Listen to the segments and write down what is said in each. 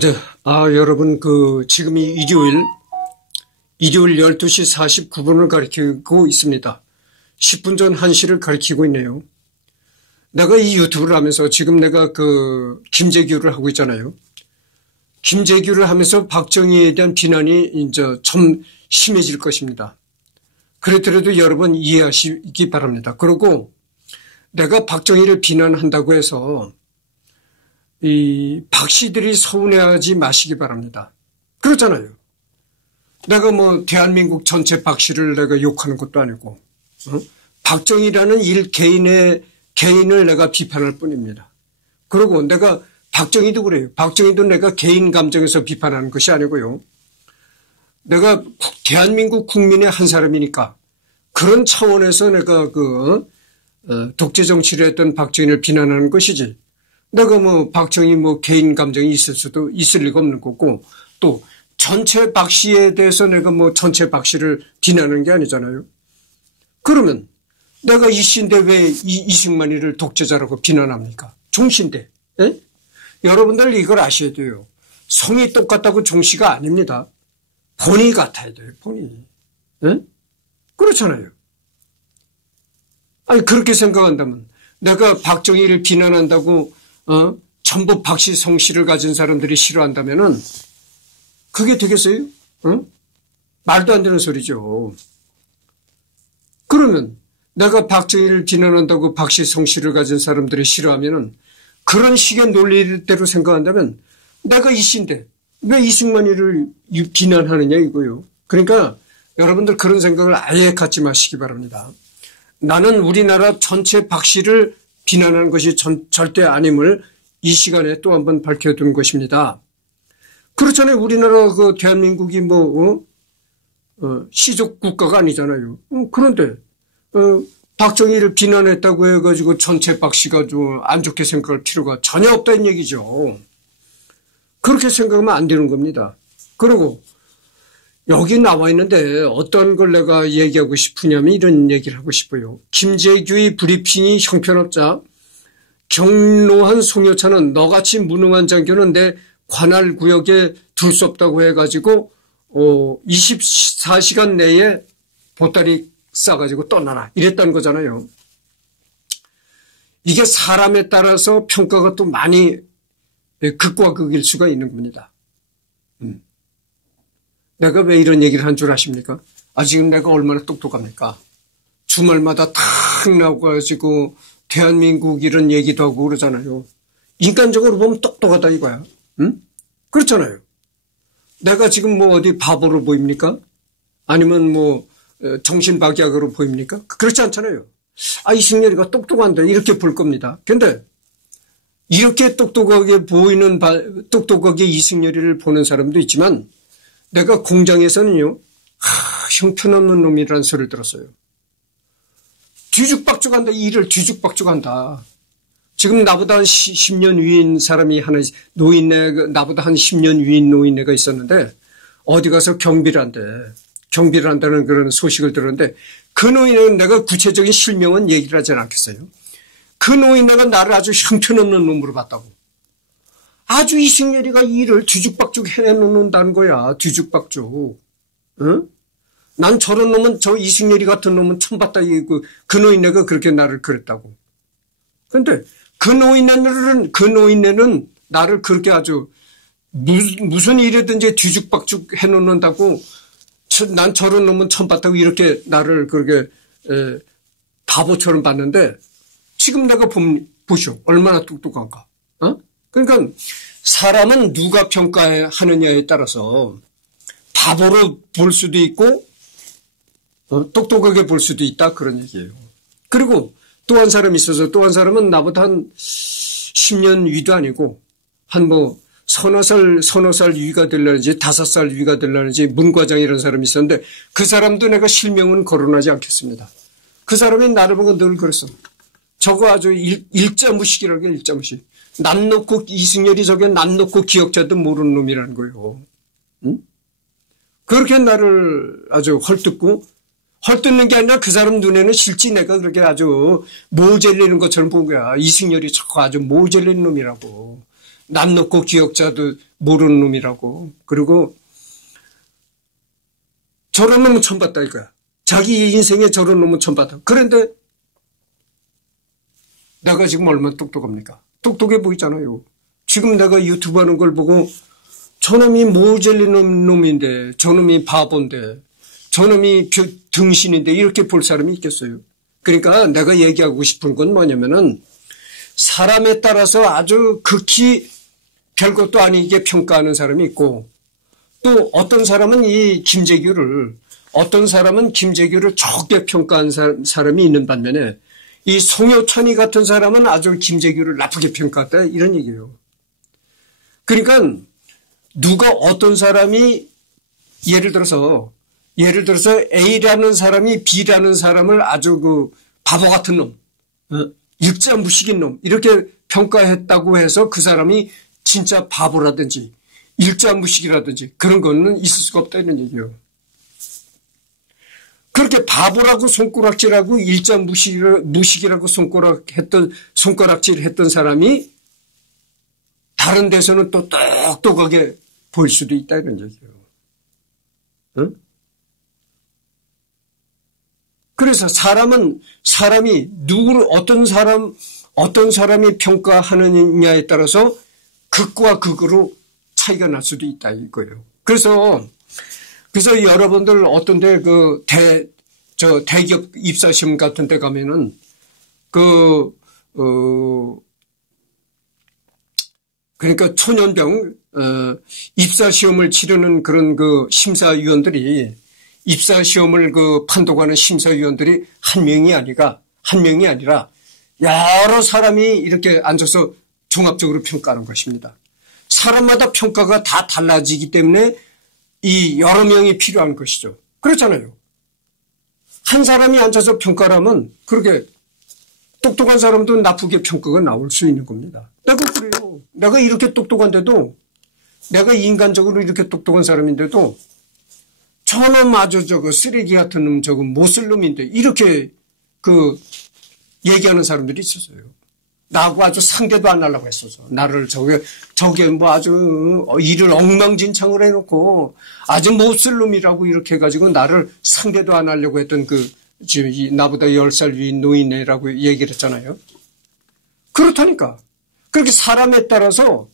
네, 여러분, 지금이 일요일 12시 49분을 가리키고 있습니다. 10분 전 1시를 가리키고 있네요. 내가 이 유튜브를 하면서 지금 내가 김재규를 하고 있잖아요. 김재규를 하면서 박정희에 대한 비난이 이제 좀 심해질 것입니다. 그렇더라도 여러분 이해하시기 바랍니다. 그리고 내가 박정희를 비난한다고 해서 이 박씨들이 서운해하지 마시기 바랍니다. 그렇잖아요. 내가 대한민국 전체 박씨를 내가 욕하는 것도 아니고, 박정희라는 개인을 내가 비판할 뿐입니다. 그리고 내가 박정희도 그래요. 박정희도 내가 개인 감정에서 비판하는 것이 아니고요. 내가 대한민국 국민의 한 사람이니까 그런 차원에서 내가 독재 정치를 했던 박정희를 비난하는 것이지. 내가 박정희 개인 감정이 있을 리가 없는 거고, 또 전체 박씨에 대해서 내가 전체 박씨를 비난하는 게 아니잖아요. 그러면 내가 이씨인데 왜 이승만이를 독재자라고 비난합니까? 종씨인데. 에? 여러분들 이걸 아셔야 돼요. 성이 똑같다고 종씨가 아닙니다. 본이 같아야 돼요. 본이. 에? 그렇잖아요. 아니 그렇게 생각한다면 내가 박정희를 비난한다고 전부 박씨 성씨를 가진 사람들이 싫어한다면은 그게 되겠어요? 말도 안 되는 소리죠. 그러면 내가 박정희를 비난한다고 박씨 성씨를 가진 사람들이 싫어하면은 그런 식의 논리대로 생각한다면 내가 이씨인데 왜 이승만이를 비난하느냐 이거요. 그러니까 여러분들 그런 생각을 아예 갖지 마시기 바랍니다. 나는 우리나라 전체 박씨를 비난하는 것이 절대 아님을 이 시간에 또 한번 밝혀두는 것입니다. 그렇잖아요. 우리나라 대한민국이 시족 국가가 아니잖아요. 그런데 박정희를 비난했다고 해가지고 전체 박씨가 좀 안 좋게 생각할 필요가 전혀 없다는 얘기죠. 그렇게 생각하면 안 되는 겁니다. 그리고 여기 나와 있는데 어떤 걸 내가 얘기하고 싶으냐면 이런 얘기를 하고 싶어요. 김재규의 브리핑이 형편없자 경로한 송여찬은 너같이 무능한 장교는 내 관할 구역에 둘 수 없다고 해가지고 24시간 내에 보따리 싸가지고 떠나라 이랬다는 거잖아요. 이게 사람에 따라서 평가가 또 많이 극과 극일 수가 있는 겁니다. 내가 왜 이런 얘기를 한 줄 아십니까? 지금 내가 얼마나 똑똑합니까? 주말마다 탁 나와가지고 대한민국 이런 얘기도 하고 그러잖아요. 인간적으로 보면 똑똑하다 이거야. 그렇잖아요. 내가 지금 어디 바보로 보입니까? 아니면 정신박약으로 보입니까? 그렇지 않잖아요. 이승열이가 똑똑한데 이렇게 볼 겁니다. 근데 이렇게 똑똑하게 이승열이를 보는 사람도 있지만 내가 공장에서는요, 형편없는 놈이라는 소리를 들었어요. 뒤죽박죽한다, 일을 뒤죽박죽한다. 지금 나보다 한 10년 위인 사람이 나보다 한 10년 위인 노인네가 있었는데, 어디 가서 경비를 한다는 그런 소식을 들었는데, 그 노인네는 내가 구체적인 실명은 얘기를 하지 않겠어요. 그 노인네가 나를 아주 형편없는 놈으로 봤다고. 아주 이승열이가 일을 뒤죽박죽 해놓는다는 거야. 뒤죽박죽. 응? 난 저런 놈은 저 이승열이 같은 놈은 처음 봤다. 그 노인네가 그렇게 나를 그랬다고. 그런데 그 노인네는 나를 그렇게 아주 무슨 일이든지 뒤죽박죽 해놓는다고 난 저런 놈은 처음 봤다고 이렇게 나를 그렇게 바보처럼 봤는데 지금 내가 보시오. 얼마나 똑똑한가. 그러니까 사람은 누가 평가하느냐에 따라서 바보로 볼 수도 있고 똑똑하게 볼 수도 있다 그런 얘기예요. 그리고 또 한 사람이 있어서 또 한 사람은 나보다 한 10년 위도 아니고 한 서너 살 위가 되려는지 5살 위가 되려는지 문과장이라는 사람이 있었는데 그 사람도 내가 실명은 거론하지 않겠습니다. 그 사람이 나를 보고 늘 그랬어. 저거 아주 일자무식이라는 게 일자무식. 남 놓고 이승열이 저게 남 놓고 기억자도 모르는 놈이라는 거예요. 응? 그렇게 나를 아주 헐뜯는 게 아니라 그 사람 눈에는 실제 내가 그렇게 아주 모젤리는 것처럼 본 거야. 이승열이 저거 아주 모젤리는 놈이라고. 남 놓고 기억자도 모르는 놈이라고. 그리고 저런 놈은 처음 봤다 이거야. 자기 인생에 저런 놈은 처음 봤다. 그런데 내가 지금 얼마나 똑똑합니까? 똑똑해 보이잖아요. 지금 내가 유튜브 하는 걸 보고 저놈이 모젤리는 놈인데, 저놈이 바본데, 저놈이 등신인데 이렇게 볼 사람이 있겠어요. 그러니까 내가 얘기하고 싶은 건 뭐냐면은 사람에 따라서 아주 극히 별것도 아니게 평가하는 사람이 있고, 또 어떤 사람은 어떤 사람은 김재규를 적게 평가한 사람이 있는 반면에 이 송효찬이 같은 사람은 아주 김재규를 나쁘게 평가했다 이런 얘기예요. 그러니까 누가 어떤 사람이 예를 들어서 A라는 사람이 B라는 사람을 아주 그 바보 같은 놈, 일자무식인 놈 이렇게 평가했다고 해서 그 사람이 진짜 바보라든지 일자무식이라든지 그런 거는 있을 수가 없다 이런 얘기예요. 그렇게 바보라고 손가락질하고 일자무식이라고 손가락질했던 사람이 다른 데서는 또 똑똑하게 보일 수도 있다 이런 얘기예요. 응? 그래서 사람이 누구를 어떤 사람이 평가하느냐에 따라서 극과 극으로 차이가 날 수도 있다 이거예요. 그래서 여러분들 어떤데 대기업 입사시험 같은 데 가면은 그러니까 초년병 입사시험을 치르는 그런 심사위원들이 입사시험을 판독하는 심사위원들이 한 명이 아니라 여러 사람이 이렇게 앉아서 종합적으로 평가하는 것입니다. 사람마다 평가가 다 달라지기 때문에 이 여러 명이 필요한 것이죠. 그렇잖아요. 한 사람이 앉아서 평가를 하면 그렇게 똑똑한 사람도 나쁘게 평가가 나올 수 있는 겁니다. 내가 그래요. 내가 이렇게 똑똑한데도 내가 인간적으로 이렇게 똑똑한 사람인데도 저놈 아주 쓰레기 같은 놈 저거 못쓸 놈인데 이렇게 얘기하는 사람들이 있었어요. 나하고 아주 상대도 안 하려고 했어서 나를 저게 뭐 아주 일을 엉망진창을 해놓고 아주 못쓸 놈이라고 이렇게 해가지고 나를 상대도 안 하려고 했던 나보다 10살 위인 노인네라고 얘기를 했잖아요. 그렇다니까. 그렇게 사람에 따라서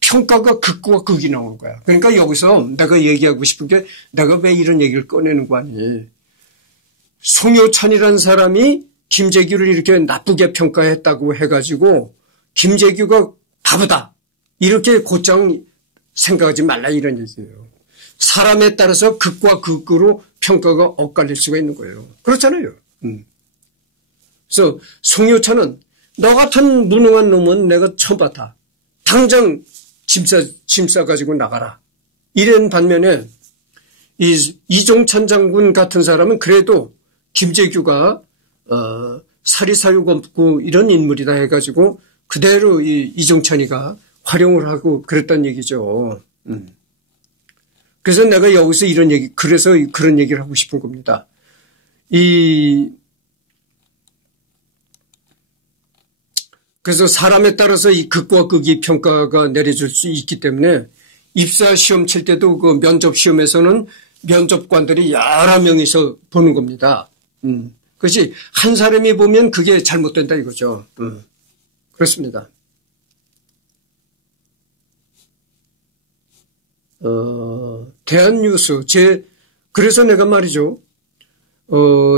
평가가 극과 극이 나오는 거야. 그러니까 여기서 내가 얘기하고 싶은 게 내가 왜 이런 얘기를 꺼내는 거 아니. 송효찬이라는 사람이 김재규를 이렇게 나쁘게 평가했다고 해가지고 김재규가 바보다 이렇게 곧장 생각하지 말라 이런 얘기예요. 사람에 따라서 극과 극으로 평가가 엇갈릴 수가 있는 거예요. 그렇잖아요. 그래서 송효찬은 너 같은 무능한 놈은 내가 처음 봤다. 당장 짐 싸가지고 나가라. 이런 반면에 이종찬 장군 같은 사람은 그래도 김재규가 사리사욕 없고 이런 인물이다 해가지고 그대로 이종찬이가 활용을 하고 그랬단 얘기죠. 그래서 내가 여기서 그래서 그런 얘기를 하고 싶은 겁니다. 그래서 사람에 따라서 이 극과 극이 평가가 내려질 수 있기 때문에 입사시험 칠 때도 그 면접시험에서는 면접관들이 여러 명이서 보는 겁니다. 그것이 한 사람이 보면 그게 잘못된다 이거죠. 그렇습니다. 대한뉴스 그래서 내가 말이죠.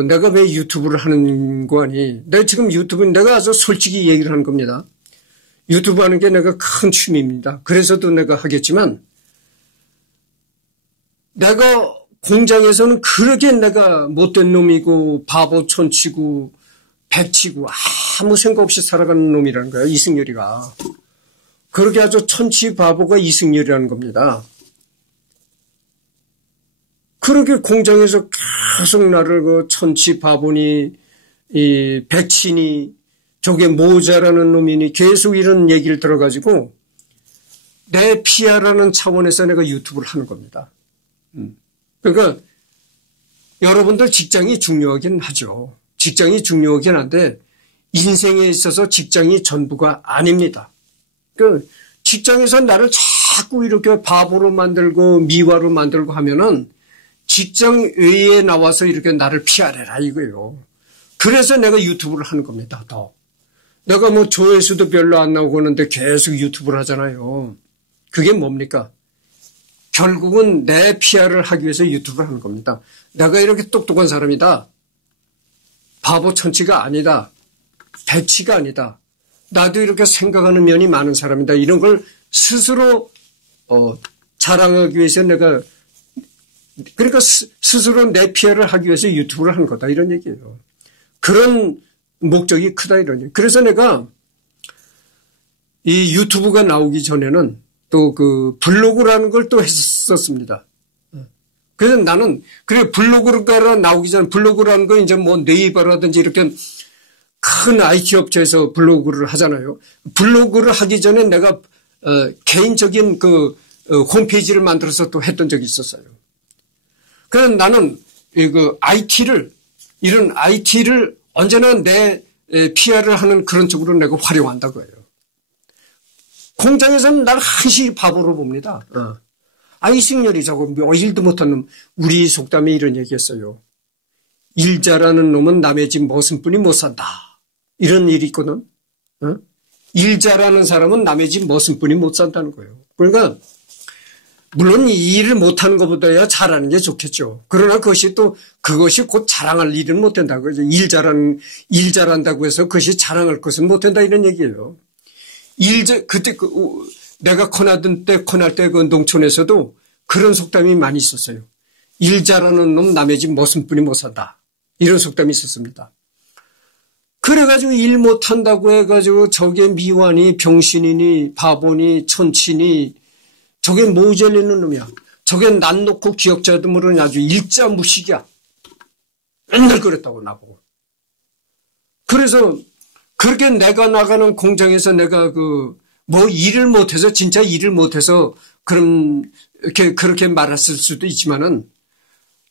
내가 왜 유튜브를 하는 거 아니? 내가 지금 내가 아주 솔직히 얘기를 하는 겁니다. 유튜브 하는 게 내가 큰 취미입니다. 그래서도 내가 하겠지만 내가 공장에서는 그렇게 내가 못된 놈이고 바보 천치고 백치고 아무 생각 없이 살아가는 놈이라는 거예요. 이승열이가. 그렇게 아주 천치 바보가 이승열이라는 겁니다. 그렇게 공장에서 계속 나를 천치 바보니 백치니 저게 모자라는 놈이니 계속 이런 얘기를 들어가지고 내 피하라는 차원에서 내가 유튜브를 하는 겁니다. 그러니까 여러분들 직장이 중요하긴 하죠. 직장이 중요하긴 한데 인생에 있어서 직장이 전부가 아닙니다. 그러니까 직장에서 나를 자꾸 이렇게 바보로 만들고 미화로 만들고 하면은 직장 외에 나와서 이렇게 나를 피하래라 이거예요. 그래서 내가 유튜브를 하는 겁니다. 더. 내가 뭐 조회수도 별로 안 나오고 하는데 계속 유튜브를 하잖아요. 그게 뭡니까? 결국은 내 PR을 하기 위해서 유튜브를 하는 겁니다. 내가 이렇게 똑똑한 사람이다. 바보 천치가 아니다. 배치가 아니다. 나도 이렇게 생각하는 면이 많은 사람이다. 이런 걸 스스로 자랑하기 위해서 내가 그러니까 스스로 내 PR을 하기 위해서 유튜브를 하는 거다. 이런 얘기예요. 그런 목적이 크다 이런 얘기. 그래서 내가 이 유튜브가 나오기 전에는 또 그 블로그라는 걸 또 했었습니다. 그래서 나는 그래 블로그가 나오기 전에 블로그라는 건 이제 뭐 네이버라든지 이렇게 큰 IT 업체에서 블로그를 하잖아요. 블로그를 하기 전에 내가 개인적인 그 홈페이지를 만들어서 또 했던 적이 있었어요. 그래서 나는 그 이런 IT를 언제나 내 PR을 하는 그런 쪽으로 내가 활용한다고 해요. 공장에서는 날 한시 바보로 봅니다. 이승열이 저거 뭐 일도 못한 놈. 우리 속담에 이런 얘기했어요. 일 잘하는 놈은 남의 집 머슴뿐이 못 산다. 이런 일이 있거든. 일 잘하는 사람은 남의 집 머슴뿐이 못 산다는 거예요. 그러니까 물론 이 일을 못하는 것보다야 잘하는 게 좋겠죠. 그러나 그것이 곧 자랑할 일은 못 된다고. 일 잘한다고 해서 그것이 자랑할 것은 못 된다 이런 얘기예요. 그때 내가 코날 때 그 농촌에서도 그런 속담이 많이 있었어요. 일 잘하는 놈 남의 집 머슴뿐이 못 산다. 이런 속담이 있었습니다. 그래가지고 일 못한다고 해가지고 저게 미완이 병신이니 바보니 천치니 저게 모자리는 놈이야. 저게 난 놓고 기억자도 모르는 아주 일자무식이야. 맨날 그랬다고 나보고. 그래서 그렇게 내가 나가는 공장에서 내가 진짜 일을 못해서 그렇게 말했을 수도 있지만은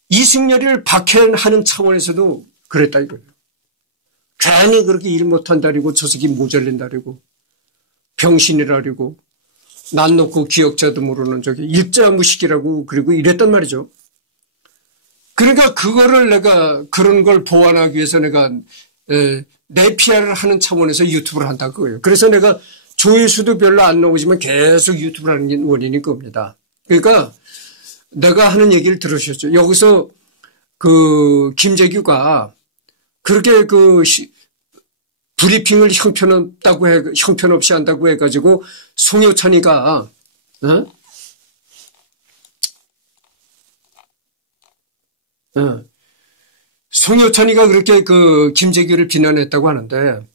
이승열이를 박해하는 차원에서도 그랬다 이거예요. 괜히 그렇게 일 못한다리고 저 새끼 모자른다리고 병신이라리고 난 놓고 기억자도 모르는 저기 일자무식이라고 그리고 이랬단 말이죠. 그러니까 그거를 내가 그런 걸 보완하기 위해서 내가 내 PR을 하는 차원에서 유튜브를 한다 그거예요. 그래서 내가 조회수도 별로 안 나오지만 계속 유튜브를 하는 게 원인이 그겁니다. 그러니까 내가 하는 얘기를 들으셨죠. 여기서 그 김재규가 그렇게 브리핑을 형편없이 한다고 해가지고 송효찬이가 송효찬이가 그렇게 김재규를 비난했다고 하는데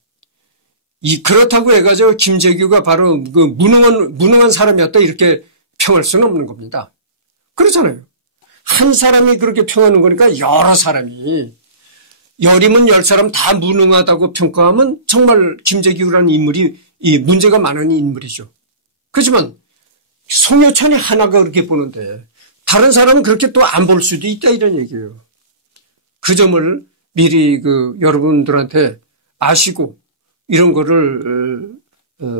그렇다고 해가지고 김재규가 바로 그 무능한 사람이었다 이렇게 평할 수는 없는 겁니다. 그렇잖아요. 한 사람이 그렇게 평하는 거니까 여러 사람이 열이면 10사람 다 무능하다고 평가하면 정말 김재규라는 인물이 문제가 많은 인물이죠. 그렇지만 송효찬이 하나가 그렇게 보는데 다른 사람은 그렇게 또 안 볼 수도 있다 이런 얘기예요. 그 점을 미리 여러분들한테 아시고 이런 거를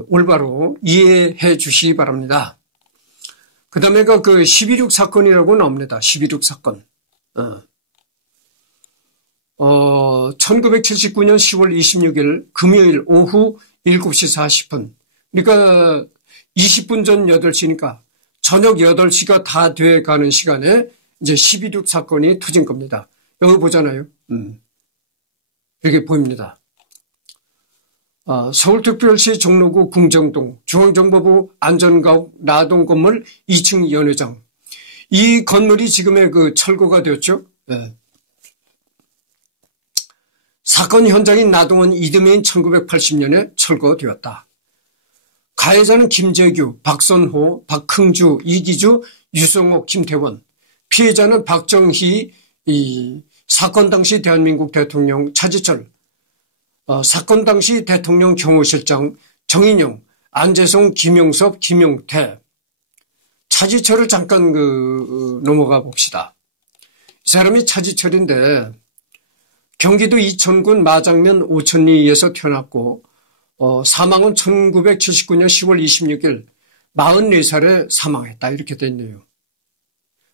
올바로 이해해 주시기 바랍니다. 그 다음에 12.6 사건이라고 나옵니다. 12.6 사건. 1979년 10월 26일 금요일 오후 7시 40분. 그러니까 20분 전 8시니까 저녁 8시가 다 돼가는 시간에 이제 12.6 사건이 터진 겁니다. 여기 보잖아요. 이렇게 보입니다. 서울특별시 종로구 궁정동 중앙정보부 안전가옥 나동 건물 2층 연회장. 이 건물이 지금의 철거가 되었죠. 네. 사건 현장인 나동은 이듬해인 1980년에 철거되었다. 가해자는 김재규, 박선호, 박흥주, 이기주, 유성옥, 김태원. 피해자는 박정희, 사건 당시 대한민국 대통령 차지철, 사건 당시 대통령 경호실장 정인영, 안재성, 김용섭, 김용태. 차지철을 잠깐 넘어가 봅시다. 이 사람이 차지철인데 경기도 이천군 마장면 오천리에서 태어났고 사망은 1979년 10월 26일 44살에 사망했다. 이렇게 돼 있네요.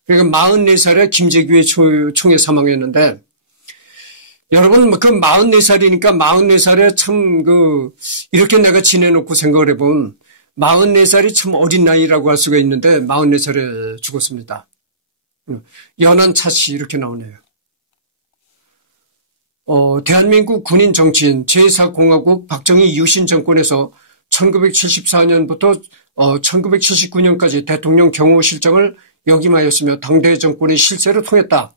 그러니까 44살에 김재규의 총에 사망했는데, 여러분, 그 44살이니까 44살에 참 이렇게 내가 지내놓고 생각을 해보면 44살이 참 어린 나이라고 할 수가 있는데 44살에 죽었습니다. 연한 차씨 이렇게 나오네요. 대한민국 군인 정치인 제4공화국 박정희 유신 정권에서 1974년부터 1979년까지 대통령 경호실장을 역임하였으며 당대 정권의 실세로 통했다.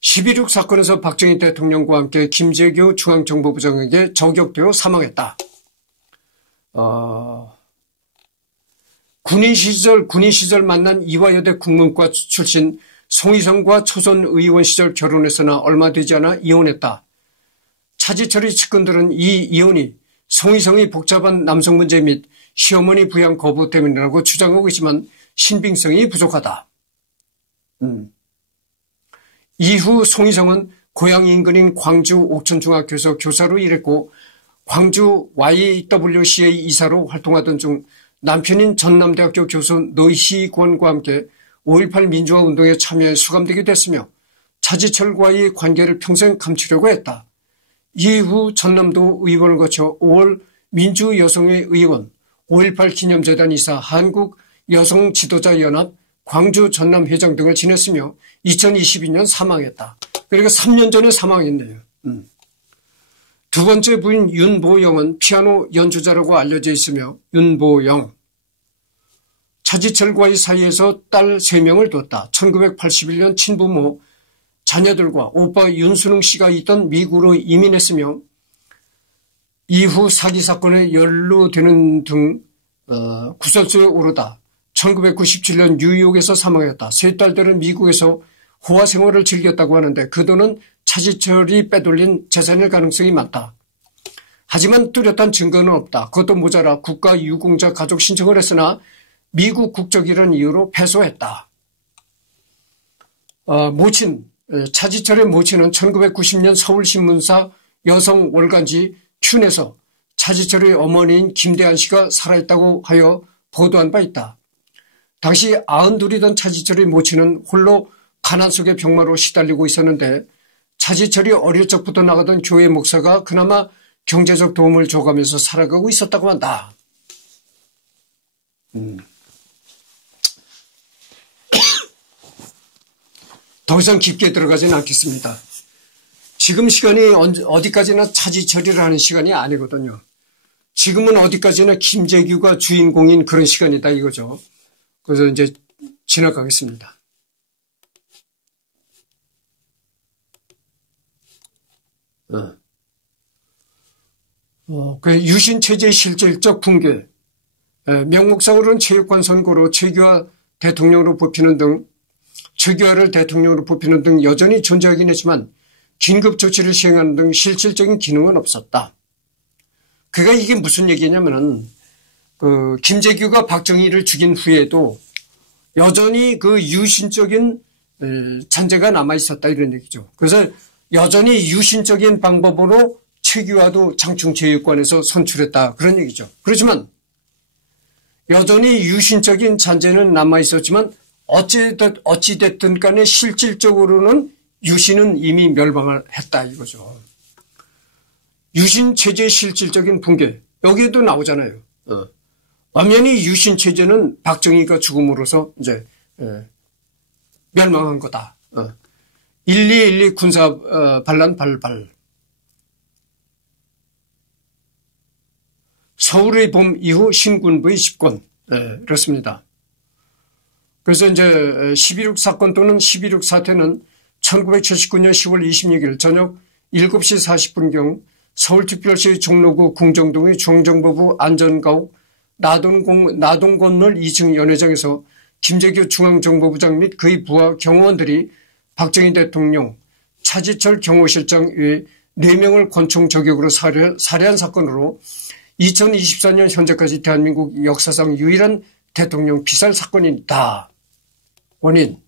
12.6 사건에서 박정희 대통령과 함께 김재규 중앙정보부장에게 저격되어 사망했다. 군인 시절 만난 이화여대 국문과 출신 송희성과 초선 의원 시절 결혼했으나 얼마 되지 않아 이혼했다. 차지철의 측근들은 이 이혼이 송희성이 복잡한 남성 문제 및 시어머니 부양 거부 때문이라고 주장하고 있지만 신빙성이 부족하다. 이후 송희성은 고향 인근인 광주 옥천중학교에서 교사로 일했고 광주 YWCA 이사로 활동하던 중 남편인 전남대학교 교수 노희권과 함께 5.18 민주화 운동에 참여해 수감되게 됐으며 차지철과의 관계를 평생 감추려고 했다. 이후 전남도 의원을 거쳐 5월 민주여성회 의원, 5.18 기념재단 이사, 한국여성지도자연합, 광주 전남회장 등을 지냈으며 2022년 사망했다. 그러니까 3년 전에 사망했네요. 두 번째 부인 윤보영은 피아노 연주자라고 알려져 있으며 윤보영. 차지철과의 사이에서 딸 3명을 뒀다. 1981년 친부모 자녀들과 오빠 윤수능 씨가 있던 미국으로 이민했으며 이후 사기 사건에 연루되는 등 구설수에 오르다 1997년 뉴욕에서 사망했다. 세 딸들은 미국에서 호화 생활을 즐겼다고 하는데 그 돈은 차지철이 빼돌린 재산일 가능성이 많다. 하지만 뚜렷한 증거는 없다. 그것도 모자라 국가유공자 가족 신청을 했으나 미국 국적이라는 이유로 패소했다. 차지철의 모친은 1990년 서울신문사 여성 월간지 춘에서 차지철의 어머니인 김대한 씨가 살아있다고 하여 보도한 바 있다. 당시 92이던 차지철의 모친은 홀로 가난 속의 병마로 시달리고 있었는데 차지철이 어릴 적부터 나가던 교회 목사가 그나마 경제적 도움을 줘가면서 살아가고 있었다고 한다. 더 이상 깊게 들어가지는 않겠습니다. 지금 시간이 어디까지나 차지철이라 하는 시간이 아니거든요. 지금은 어디까지나 김재규가 주인공인 그런 시간이다 이거죠. 그래서 이제 지나가겠습니다. 유신체제의 실질적 붕괴, 명목상으로는 체육관 선거로 최규하 대통령으로 뽑히는 등 최규하를 대통령으로 뽑히는 등 여전히 존재하긴 했지만 긴급 조치를 시행하는 등 실질적인 기능은 없었다. 그가 이게 무슨 얘기냐면은 김재규가 박정희를 죽인 후에도 여전히 그 유신적인 잔재가 남아 있었다 이런 얘기죠. 그래서 여전히 유신적인 방법으로 최규하도 장충체육관에서 선출했다 그런 얘기죠. 그렇지만 여전히 유신적인 잔재는 남아 있었지만 어찌됐든 간에 실질적으로는 유신은 이미 멸망을 했다 이거죠. 유신체제의 실질적인 붕괴 여기에도 나오잖아요. 완전히 유신체제는 박정희가 죽음으로써 이제 멸망한 거다. 1212 군사 반란 발발. 서울의 봄 이후 신군부의 집권. 그렇습니다. 그래서 이제 12.6 사건 또는 12.6 사태는 1979년 10월 26일 저녁 7시 40분경 서울특별시 종로구 궁정동의 중앙정보부 안전가옥 나동건널 2층 연회장에서 김재규 중앙정보부장 및 그의 부하 경호원들이 박정희 대통령, 차지철 경호실장 외 4명을 권총 저격으로 살해한 사건으로 2024년 현재까지 대한민국 역사상 유일한 대통령 피살 사건이다. 원인.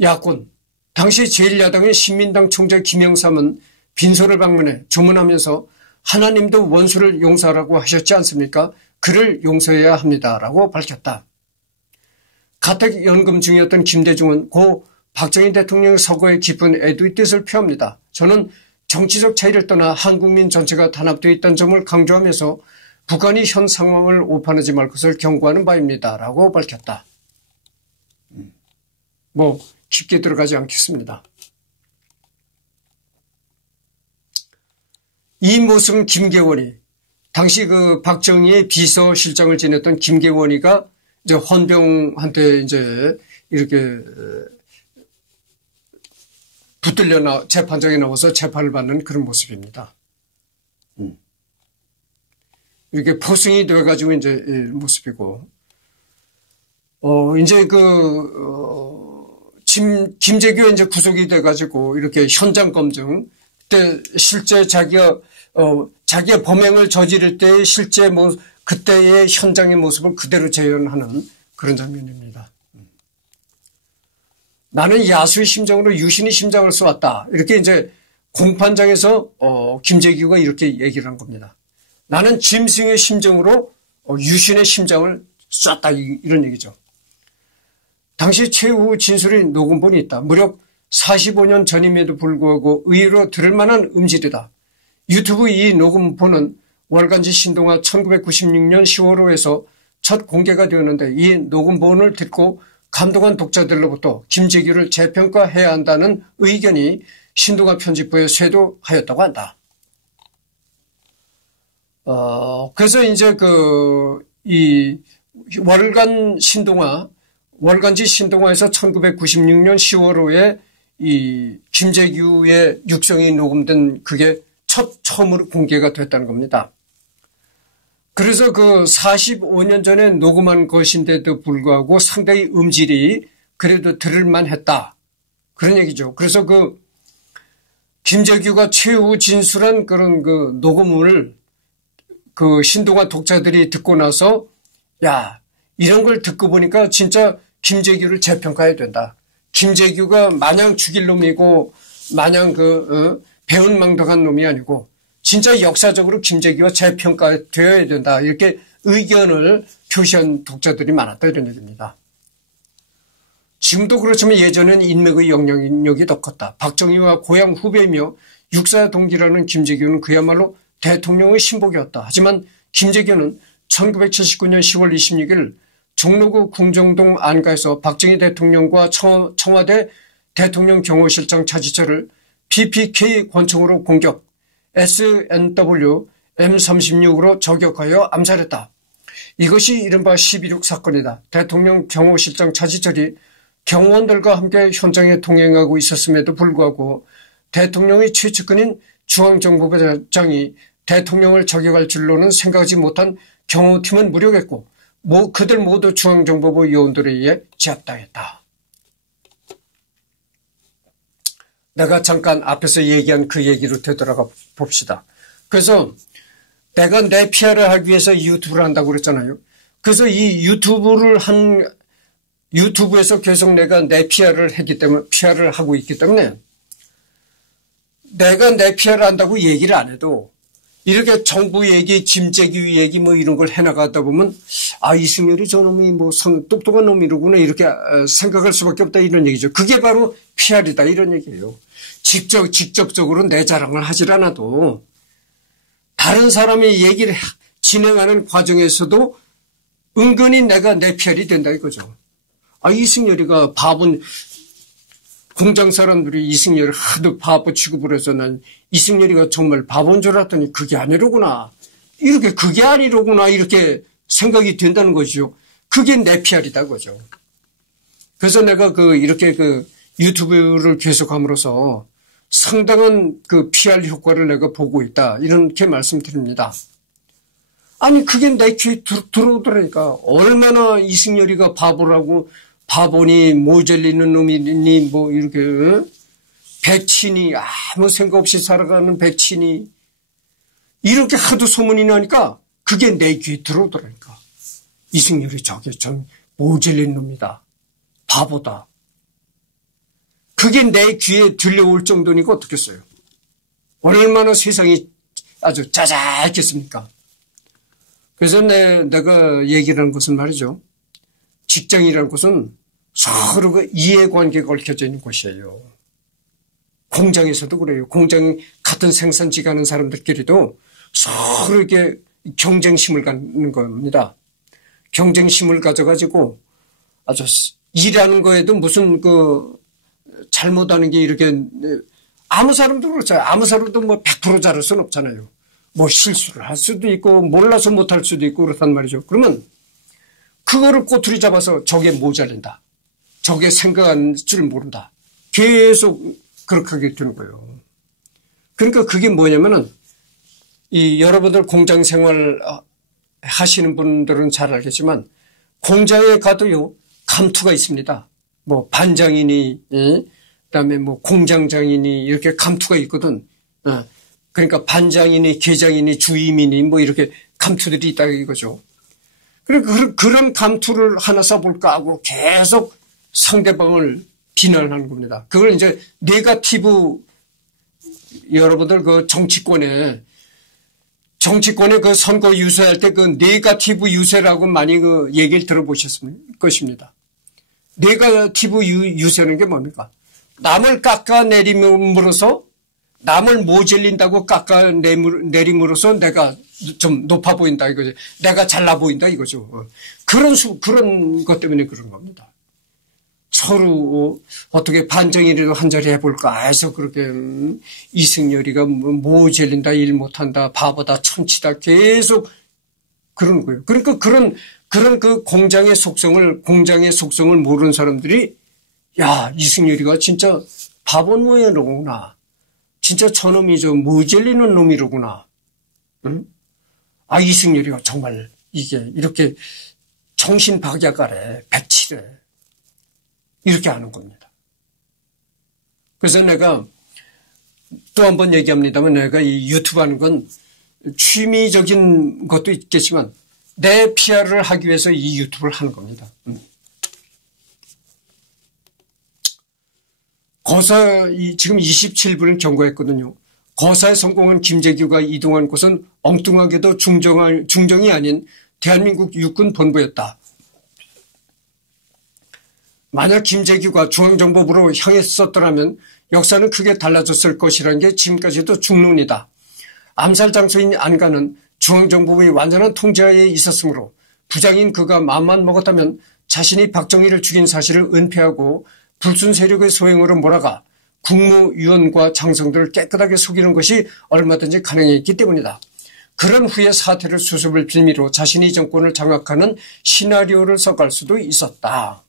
야권. 당시 제1야당의 신민당 총재 김영삼은 빈소를 방문해 조문하면서 하나님도 원수를 용서하라고 하셨지 않습니까? 그를 용서해야 합니다라고 밝혔다. 가택연금 중이었던 김대중은 고 박정희 대통령 서거에 깊은 애도의 뜻을 표합니다. 저는 정치적 차이를 떠나 한국민 전체가 단합되어 있다는 점을 강조하면서 북한이 현 상황을 오판하지 말 것을 경고하는 바입니다. 라고 밝혔다. 뭐 깊게 들어가지 않겠습니다. 이 모습은 김계원이 당시 그 박정희의 비서실장을 지냈던 김계원이가 이제 헌병한테 이제 이렇게 붙들려 재판장에 나와서 재판을 받는 그런 모습입니다. 이렇게 포승이 돼가지고 이제 모습이고, 이제 김재규가 이제 구속이 돼가지고 이렇게 현장 검증, 그때 실제 자기가 범행을 저지를 때 실제 그때의 현장의 모습을 그대로 재현하는 그런 장면입니다. 나는 야수의 심정으로 유신의 심장을 쏘았다. 이렇게 이제 공판장에서 김재규가 이렇게 얘기를 한 겁니다. 나는 짐승의 심정으로 유신의 심장을 쐈다. 이런 얘기죠. 당시 최후 진술의 녹음본이 있다. 무려 45년 전임에도 불구하고 의외로 들을 만한 음질이다. 유튜브 이 녹음본은 월간지 신동아 1996년 10월호에서 첫 공개가 되었는데 이 녹음본을 듣고 감동한 독자들로부터 김재규를 재평가해야 한다는 의견이 신동아 편집부에 쇄도하였다고 한다. 그래서 이제 이 월간지 신동아에서 1996년 10월호에 이 김재규의 육성이 녹음된 그게 처음으로 공개가 됐다는 겁니다. 그래서 45년 전에 녹음한 것인데도 불구하고 상당히 음질이 그래도 들을만 했다. 그런 얘기죠. 그래서 김재규가 최후 진술한 그런 녹음을 신동아 독자들이 듣고 나서 야, 이런 걸 듣고 보니까 진짜 김재규를 재평가해야 된다. 김재규가 마냥 죽일 놈이고 마냥 배은망덕한 놈이 아니고 진짜 역사적으로 김재규가 재평가되어야 된다. 이렇게 의견을 표시한 독자들이 많았다. 이런 얘기입니다. 지금도 그렇지만 예전엔 인맥의 영향력이 더 컸다. 박정희와 고향 후배이며 육사 동기라는 김재규는 그야말로 대통령의 신복이었다. 하지만 김재규는 1979년 10월 26일 종로구 궁정동 안가에서 박정희 대통령과 청와대 대통령 경호실장 차지철을 PPK 권총으로 공격, SNW M36으로 저격하여 암살했다. 이것이 이른바 12.6 사건이다. 대통령 경호실장 차지철이 경호원들과 함께 현장에 동행하고 있었음에도 불구하고 대통령의 최측근인 중앙정보부장이 대통령을 저격할 줄로는 생각하지 못한 경호팀은 무력했고 그들 모두 중앙정보부 요원들에 의해 제압당했다. 내가 잠깐 앞에서 얘기한 그 얘기로 되돌아가 봅시다. 그래서 내가 내 PR을 하기 위해서 유튜브를 한다고 그랬잖아요. 그래서 이 유튜브에서 계속 내가 내 PR을 했기 때문에, PR을 하고 있기 때문에 내가 내 PR을 한다고 얘기를 안 해도 이렇게 정부 얘기, 김재규 얘기 이런 걸 해나가다 보면 이승열이 저놈이 똑똑한 놈이로구나 이렇게 생각할 수밖에 없다 이런 얘기죠. 그게 바로 PR이다 이런 얘기예요. 직접적으로 내 자랑을 하질 않아도 다른 사람이 얘기를 진행하는 과정에서도 은근히 내가 내 PR이 된다 이거죠. 이승열이가 바본 공장 사람들이 이승열을 하도 바보 취급을 해서 난 이승열이가 정말 바본 줄 알았더니 그게 아니로구나. 그게 아니로구나. 이렇게 생각이 된다는 거죠. 그게 내 PR이다, 그거죠. 그래서 내가 이렇게 유튜브를 계속함으로써 상당한 PR 효과를 내가 보고 있다. 이렇게 말씀드립니다. 그게 내 귀에 들어오더라니까. 얼마나 이승열이가 바보라고 바보니 모젤리는 놈이니 이렇게 백친이 아무 생각 없이 살아가는 백친이 이렇게 하도 소문이 나니까 그게 내 귀에 들어오더라니까. 이승열이 저게 전 모젤린 놈이다. 바보다. 그게 내 귀에 들려올 정도니까 어떻겠어요. 얼마나 세상이 아주 짜잘했겠습니까? 그래서 내가 얘기를 하는 것은 말이죠. 직장이라는 것은 서로 그 이해관계가 얽혀져 있는 곳이에요. 공장에서도 그래요. 공장 같은 생산직 하는 사람들끼리도 서로 이렇게 경쟁심을 갖는 겁니다. 경쟁심을 가져가지고 아주 일하는 거에도 무슨 잘못하는 게 이렇게 아무 사람도 그렇잖아요. 아무 사람도 100% 잘할 수는 없잖아요. 실수를 할 수도 있고 몰라서 못할 수도 있고 그렇단 말이죠. 그러면 그거를 꼬투리 잡아서 저게 모자란다. 저게 생각한 줄 모른다. 계속 그렇게 하게 되는 거예요. 그러니까 그게 뭐냐면은 여러분들 공장 생활 하시는 분들은 잘 알겠지만 공장에 가도요 감투가 있습니다. 반장이니 그다음에 공장장이니 이렇게 감투가 있거든. 그러니까 반장이니 계장이니 주임이니 이렇게 감투들이 있다 이거죠. 그리고 그런 감투를 하나 써볼까 하고 계속 상대방을 비난하는 겁니다. 그걸 이제 네거티브 여러분들 정치권에 그 선거 유세할 때 네거티브 유세라고 많이 얘기를 들어보셨을 것입니다. 네거티브 유세는 게 뭡니까? 남을 깎아내림으로써 남을 모질린다고 깎아내림으로써 내가 좀 높아 보인다 이거죠. 내가 잘나 보인다 이거죠. 그런 것 때문에 그런 겁니다. 서로 어떻게 반정이라도 한 자리 해볼까 해서 그렇게 이승열이가 모질린다 일 못한다 바보다 천치다 계속 그러는 거예요. 그러니까 그런 그 공장의 속성을 모르는 사람들이 야 이승열이가 진짜 바보 모양이로구나. 진짜 저놈이 모질리는 놈이로구나. 응? 이승열이가 정말 이게 이렇게 정신박약하래. 백치래. 이렇게 하는 겁니다. 그래서 내가 또 한 번 얘기합니다만 내가 이 유튜브 하는 건 취미적인 것도 있겠지만 내 PR을 하기 위해서 이 유튜브를 하는 겁니다. 지금 27분을 경고했거든요. 거사에 성공한 김재규가 이동한 곳은 엉뚱하게도 중정이 아닌 대한민국 육군 본부였다. 만약 김재규가 중앙정보부로 향했었더라면 역사는 크게 달라졌을 것이라는 게 지금까지도 중론이다. 암살 장소인 안가는 중앙정보부의 완전한 통제하에 있었으므로 부장인 그가 마음만 먹었다면 자신이 박정희를 죽인 사실을 은폐하고 불순 세력의 소행으로 몰아가 국무위원과 장성들을 깨끗하게 속이는 것이 얼마든지 가능했기 때문이다. 그런 후에 사태를 수습을 빌미로 자신이 정권을 장악하는 시나리오를 써갈 수도 있었다.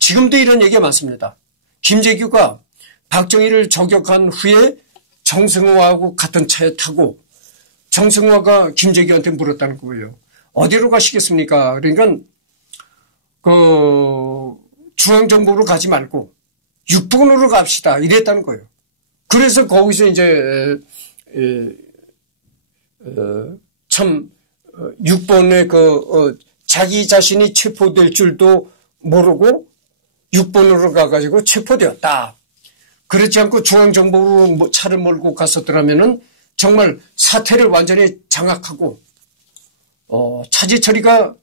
지금도 이런 얘기가 많습니다. 김재규가 박정희를 저격한 후에 정승화하고 같은 차에 타고 정승화가 김재규한테 물었다는 거예요. 어디로 가시겠습니까? 그러니까 중앙정부로 가지 말고 육본으로 갑시다. 이랬다는 거예요. 그래서 거기서 이제 참 육본에 자기 자신이 체포될 줄도 모르고 육본으로 가가지고 체포되었다. 그렇지 않고 중앙정보로 차를 몰고 갔었더라면은 정말 사태를 완전히 장악하고 차지철이가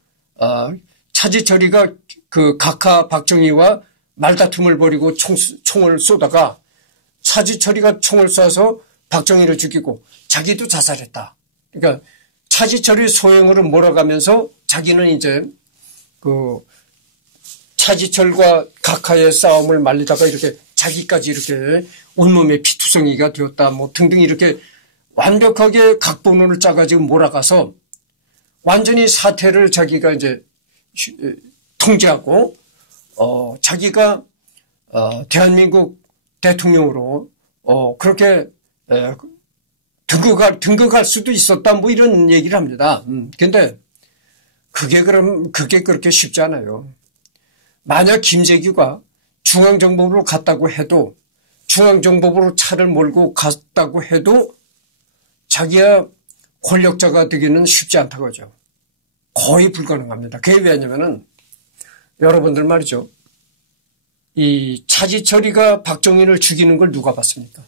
그 각하 박정희와 말다툼을 벌이고 총을 쏘다가 차지철이가 총을 쏴서 박정희를 죽이고 자기도 자살했다. 그러니까 차지철이 소행으로 몰아가면서 자기는 이제 차지철과 각하의 싸움을 말리다가 이렇게 자기까지 이렇게 온몸에 피투성이가 되었다. 등등 이렇게 완벽하게 각본을 짜가지고 몰아가서 완전히 사태를 자기가 이제 통제하고 자기가 대한민국 대통령으로 그렇게 등극할 수도 있었다. 이런 얘기를 합니다. 근데 그게 그렇게 쉽지 않아요. 만약 김재규가 중앙정보부로 갔다고 해도 중앙정보부로 차를 몰고 갔다고 해도 자기가 권력자가 되기는 쉽지 않다고 하죠. 거의 불가능합니다. 그게 왜냐면은 여러분들 말이죠. 이 차지철이가 박정희를 죽이는 걸 누가 봤습니까?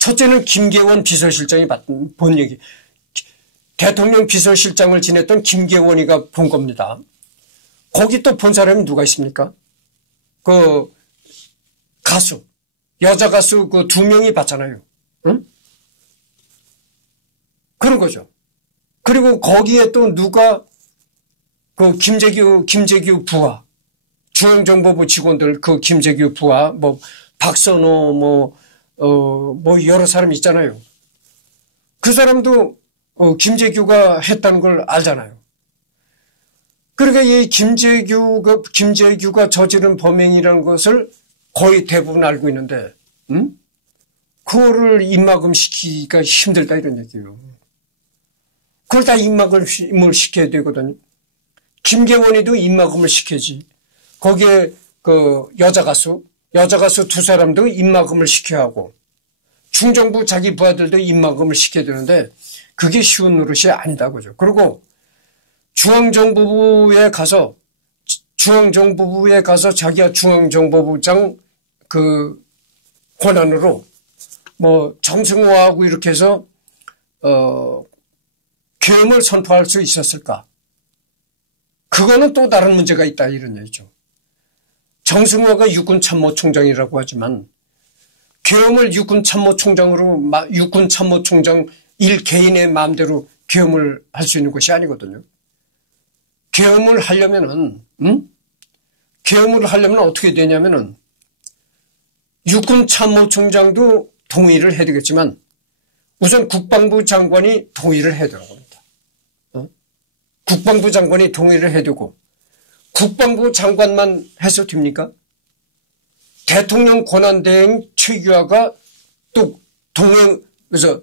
첫째는 김계원 비서실장이 본 얘기. 대통령 비서실장을 지냈던 김계원이가 본 겁니다. 거기 또 본 사람이 누가 있습니까? 그 가수, 여자 가수 그 2명이 봤잖아요. 응? 그런 거죠. 그리고 거기에 또 누가 그 김재규 부하, 중앙정보부 직원들 그 김재규 부하, 뭐 박선호 뭐 여러 사람 있잖아요. 그 사람도 김재규가 했다는 걸 알잖아요. 그러니까 이 김재규가 저지른 범행이라는 것을 거의 대부분 알고 있는데, 그거를 입막음 시키기가 힘들다 이런 얘기예요. 그걸 다 입막음을 시켜야 되거든요. 김계원이도 입막음을 시켜야지. 거기에 그 여자 가수 2사람도 입막음을 시켜야 하고, 중정부 자기 부하들도 입막음을 시켜야 되는데, 그게 쉬운 노릇이 아니다, 그죠. 그리고 중앙정보부에 가서 자기가 중앙정보부장 그 권한으로 뭐 정승호하고 이렇게 해서 계엄을 선포할 수 있었을까? 그거는 또 다른 문제가 있다 이런 얘기죠. 정승호가 육군참모총장이라고 하지만 계엄을 육군참모총장 일 개인의 마음대로 계엄을 할 수 있는 것이 아니거든요. 계엄을 하려면은 어떻게 되냐면은 육군참모총장도 동의를 해야 되겠지만 우선 국방부 장관이 동의를 해야 되는 겁니다. 국방부 장관이 동의를 해야 되고 국방부 장관만 해서 됩니까? 대통령 권한대행 최규하가 또 그래서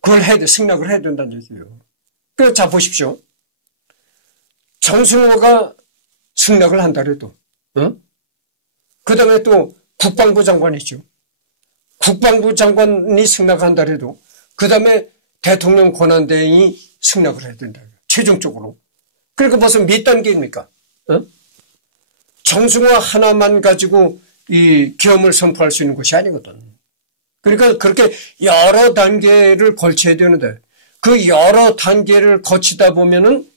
그걸 승낙을 해야 된다는 얘기예요. 그래서 자 보십시오. 정승호가 승낙을 한다 그래도, 그 다음에 또 국방부 장관이죠. 국방부 장관이 승낙한다 그래도, 그 다음에 대통령 권한대행이 승낙을 해야 된다. 최종적으로. 그러니까 벌써 몇 단계입니까? 정승호 하나만 가지고 이 계엄을 선포할 수 있는 것이 아니거든. 그러니까 그렇게 여러 단계를 거쳐야 되는데 그 여러 단계를 거치다 보면은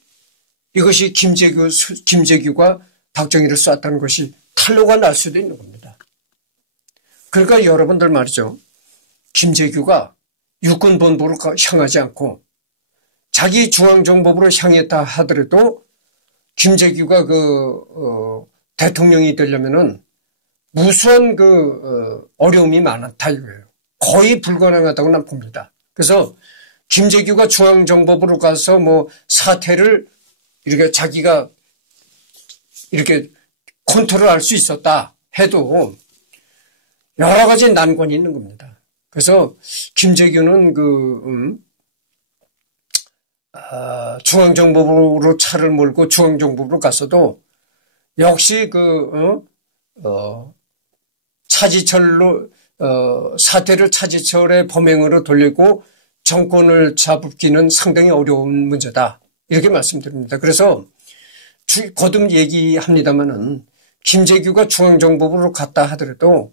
이것이 김재규가 박정희를 쐈다는 것이 탄로가 날 수도 있는 겁니다. 그러니까 여러분들 말이죠. 김재규가 육군본부로 향하지 않고 자기 중앙정보부로 향했다 하더라도 김재규가 대통령이 되려면은 무수한 어려움이 많다 이거예요. 거의 불가능하다고 난 봅니다. 그래서 김재규가 중앙정보부로 가서 뭐 사태를 이렇게 자기가 이렇게 컨트롤할 수 있었다 해도 여러 가지 난관이 있는 겁니다. 그래서 김재규는 중앙정보부로 차를 몰고 중앙정보부로 갔어도 역시 차지철로 사태를 차지철의 범행으로 돌리고 정권을 잡기는 상당히 어려운 문제다. 이렇게 말씀드립니다. 그래서 거듭 얘기합니다마는 김재규가 중앙정보부로 갔다 하더라도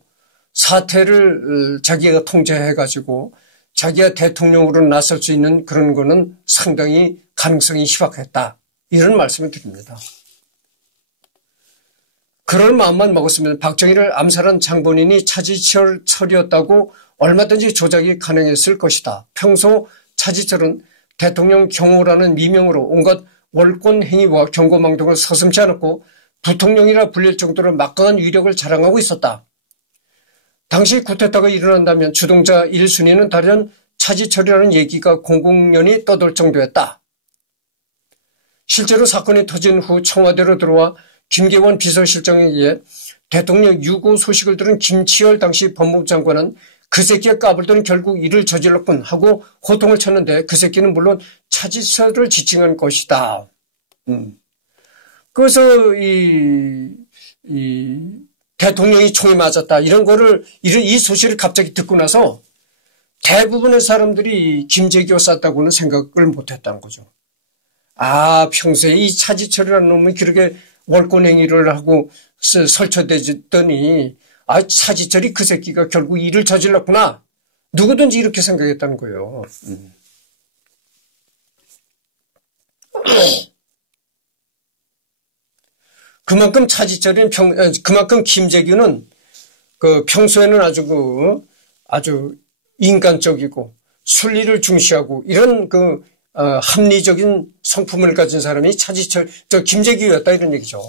사태를 자기가 통제해가지고 자기가 대통령으로 나설 수 있는 그런 거는 상당히 가능성이 희박했다. 이런 말씀을 드립니다. 그럴 마음만 먹었으면 박정희를 암살한 장본인이 차지철이었다고 얼마든지 조작이 가능했을 것이다. 평소 차지철은 대통령 경호라는 미명으로 온갖 월권 행위와 경고망동을 서슴지 않았고 부통령이라 불릴 정도로 막강한 위력을 자랑하고 있었다. 당시 쿠데타가 일어난다면 주동자 1순위는 다른 차지철이라는 얘기가 공공연히 떠돌 정도였다. 실제로 사건이 터진 후 청와대로 들어와 김계원 비서실장에 의해 대통령 유고 소식을 들은 김치열 당시 법무부 장관은 그 새끼가 까불더니 결국 이를 저질렀군 하고 호통을 쳤는데 그 새끼는 물론 차지철을 지칭한 것이다. 그래서 이 대통령이 총에 맞았다 이 소식을 갑자기 듣고 나서 대부분의 사람들이 김재규가 쐈다고는 생각을 못했다는 거죠. 평소에 이 차지철이라는 놈이 그렇게 월권 행위를 하고 설쳐대더니 차지철이 그 새끼가 결국 일을 저질렀구나. 누구든지 이렇게 생각했다는 거예요. 그만큼 차지철은 그만큼 김재규는 평소에는 아주 인간적이고 순리를 중시하고 이런 합리적인 성품을 가진 사람이 김재규였다 이런 얘기죠.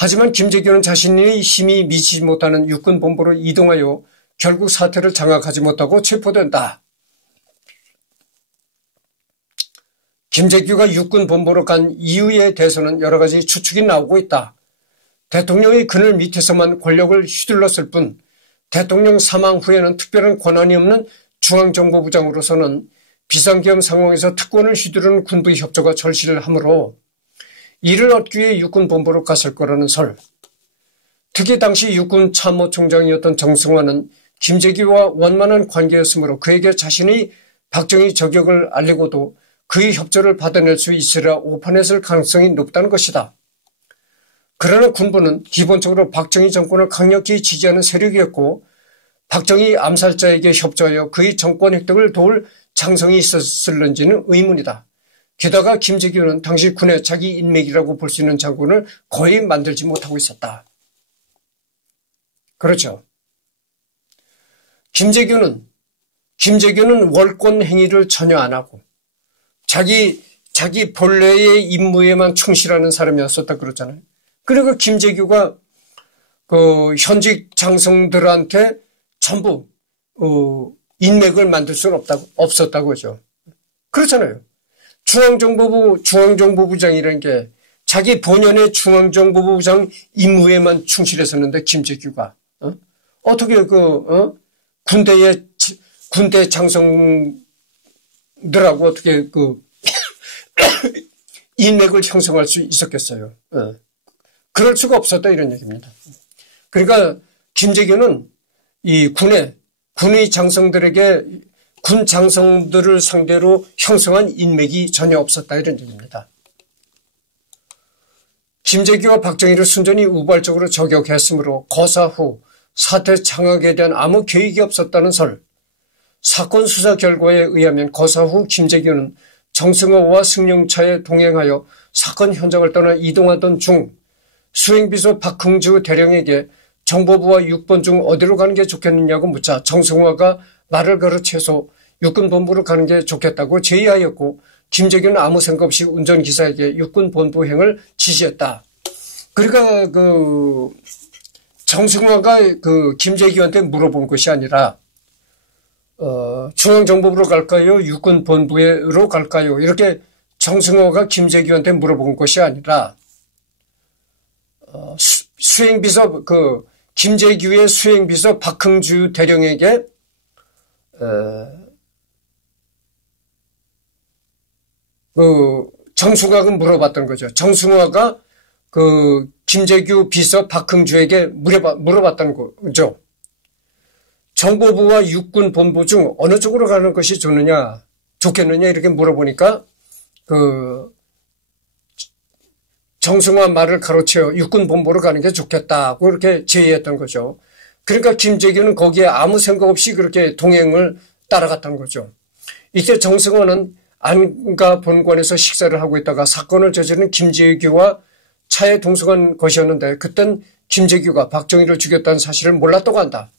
하지만 김재규는 자신의 힘이 미치지 못하는 육군본부로 이동하여 결국 사태를 장악하지 못하고 체포된다. 김재규가 육군본부로 간 이유에 대해서는 여러 가지 추측이 나오고 있다. 대통령이 그늘 밑에서만 권력을 휘둘렀을 뿐 대통령 사망 후에는 특별한 권한이 없는 중앙정보부장으로서는 비상계엄 상황에서 특권을 휘두르는 군부의 협조가 절실하므로 이를 얻기 위해 육군본부로 갔을 거라는 설. 특히 당시 육군참모총장이었던 정승화는 김재규와 원만한 관계였으므로 그에게 자신의 박정희 저격을 알리고도 그의 협조를 받아낼 수 있으리라 오판했을 가능성이 높다는 것이다. 그러나 군부는 기본적으로 박정희 정권을 강력히 지지하는 세력이었고 박정희 암살자에게 협조하여 그의 정권 획득을 도울 장성이 있었을는지는 의문이다. 게다가 김재규는 당시 군의 자기 인맥이라고 볼 수 있는 장군을 거의 만들지 못하고 있었다. 그렇죠. 김재규는 월권 행위를 전혀 안 하고 자기 본래의 임무에만 충실하는 사람이었었다 그러잖아요. 그리고 김재규가 현직 장성들한테 전부 인맥을 만들 수는 없었다고 하죠. 그렇잖아요. 중앙정보부장이라는 게 자기 본연의 중앙정보부장 임무에만 충실했었는데 김재규가 어떻게 군대 장성들하고 어떻게 인맥을 형성할 수 있었겠어요. 그럴 수가 없었다 이런 얘기입니다. 그러니까 김재규는 이 군의 장성들에게 군 장성들을 상대로 형성한 인맥이 전혀 없었다 이런 얘기입니다. 김재규와 박정희를 순전히 우발적으로 저격했으므로 거사 후 사태 장악에 대한 아무 계획이 없었다는 설. 사건 수사 결과에 의하면 거사 후 김재규는 정승호와 승용차에 동행하여 사건 현장을 떠나 이동하던 중 수행비서 박흥주 대령에게 정보부와 육본 중 어디로 가는 게 좋겠느냐고 묻자 정승호가 말을 걸어 채소 육군본부로 가는 게 좋겠다고 제의하였고 김재규는 아무 생각 없이 운전기사에게 육군본부행을 지시했다. 그러니까 정승호가 김재규한테 물어본 것이 아니라 중앙정보부로 갈까요? 육군본부로 갈까요? 이렇게 정승호가 김재규한테 물어본 것이 아니라 수행비서 김재규의 수행비서 박흥주 대령에게 정승화가 물어봤던 거죠. 정승화가 김재규 비서 박흥주에게 물어봤다는 거죠. 정보부와 육군본부 중 어느 쪽으로 가는 것이 좋겠느냐 이렇게 물어보니까 정승화 말을 가로채어 육군본부로 가는 게 좋겠다고 이렇게 제의했던 거죠. 그러니까 김재규는 거기에 아무 생각 없이 그렇게 동행을 따라갔던 거죠. 이때 정승화는 안가 본관에서 식사를 하고 있다가 사건을 저지른 김재규와 차에 동석한 것이었는데 그땐 김재규가 박정희를 죽였다는 사실을 몰랐다고 한다.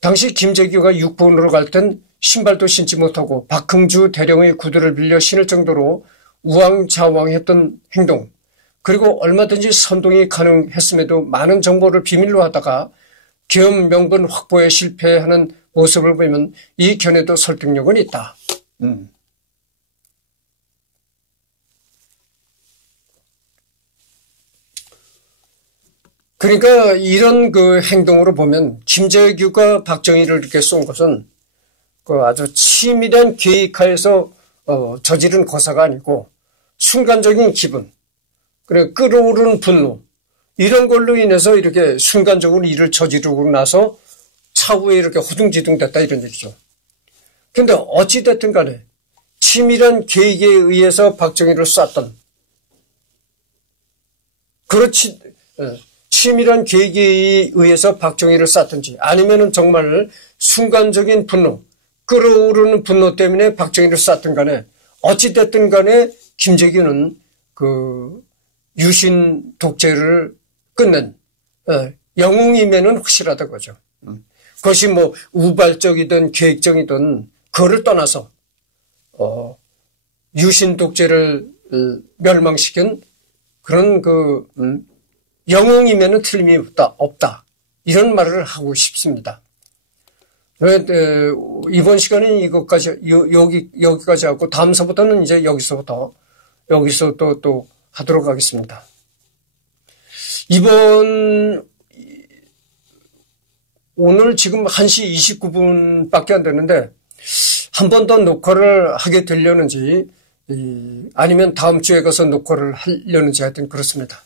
당시 김재규가 육본으로 갈 땐 신발도 신지 못하고 박흥주 대령의 구두를 빌려 신을 정도로 우왕좌왕했던 행동, 그리고 얼마든지 선동이 가능했음에도 많은 정보를 비밀로 하다가 계엄 명분 확보에 실패하는 모습을 보면 이 견해도 설득력은 있다. 그러니까 이런 행동으로 보면 김재규가 박정희를 이렇게 쏜 것은 아주 치밀한 계획하에서 저지른 거사가 아니고 순간적인 기분, 그래 끓어오르는 분노 이런 걸로 인해서 이렇게 순간적으로 일을 저지르고 나서 차후에 이렇게 허둥지둥 됐다 이런 얘기죠. 그런데 어찌됐든 간에 치밀한 계획에 의해서 박정희를 쐈던, 그렇지, 치밀한 계획에 의해서 박정희를 쐈든지, 아니면은 정말 순간적인 분노, 끓어오르는 분노 때문에 박정희를 쐈든 간에, 어찌됐든 간에 김재규는 그 유신 독재를 끝낸 영웅이면은 확실하다 거죠. 그것이 뭐 우발적이든 계획적이든 그거를 떠나서 유신 독재를 멸망시킨 그런 그 영웅이면은 틀림이 없다. 이런 말을 하고 싶습니다. 이번 시간은 이것까지 여기까지 하고 다음서부터는 이제 여기서 또 하도록 하겠습니다. 오늘 지금 1시 29분밖에 안 됐는데 한 번 더 녹화를 하게 되려는지 아니면 다음 주에 가서 녹화를 하려는지 하여튼 그렇습니다.